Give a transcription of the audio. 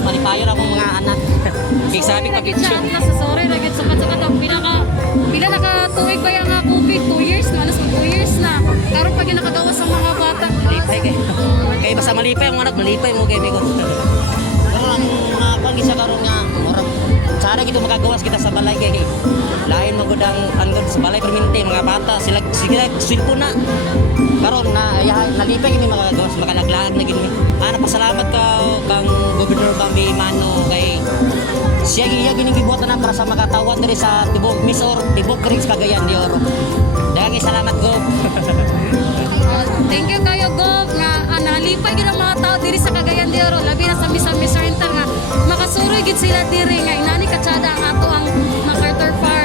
Malipayon akong mga anak. Kaya sabi Lagi siya pag-itsin. sa sorry lagi sukat-sukat ang pila naka tuig ba yung COVID 2 years na alas 2 years na karon pag nakagawa sa mga bata Malipay kayo. Kaya basta malipay ang anak, malipay mo kay Bigo. Pero ang mga pang isa karon nga, murag sana gito makagawas kita sa balay kay lain magudang anggod sa balay perminti mga bata sila silpo na. Karon na nalipay kami makagawas makalaglag na gini. Napasalamat ka kang Gobernador Bambi Mano kay siya gining gibuhatan na para sa makatawad diri sa Tibok Misor, Tibok Creeks Cagayan de Oro. Daghang salamat Gob. thank you kayo Gob nga nalipay gyud ang mga tao diri sa Cagayan de Oro labi na sa Misan Center nga makasuroy gid sila diri nga inani katsada ang ato ang MacArthur Farm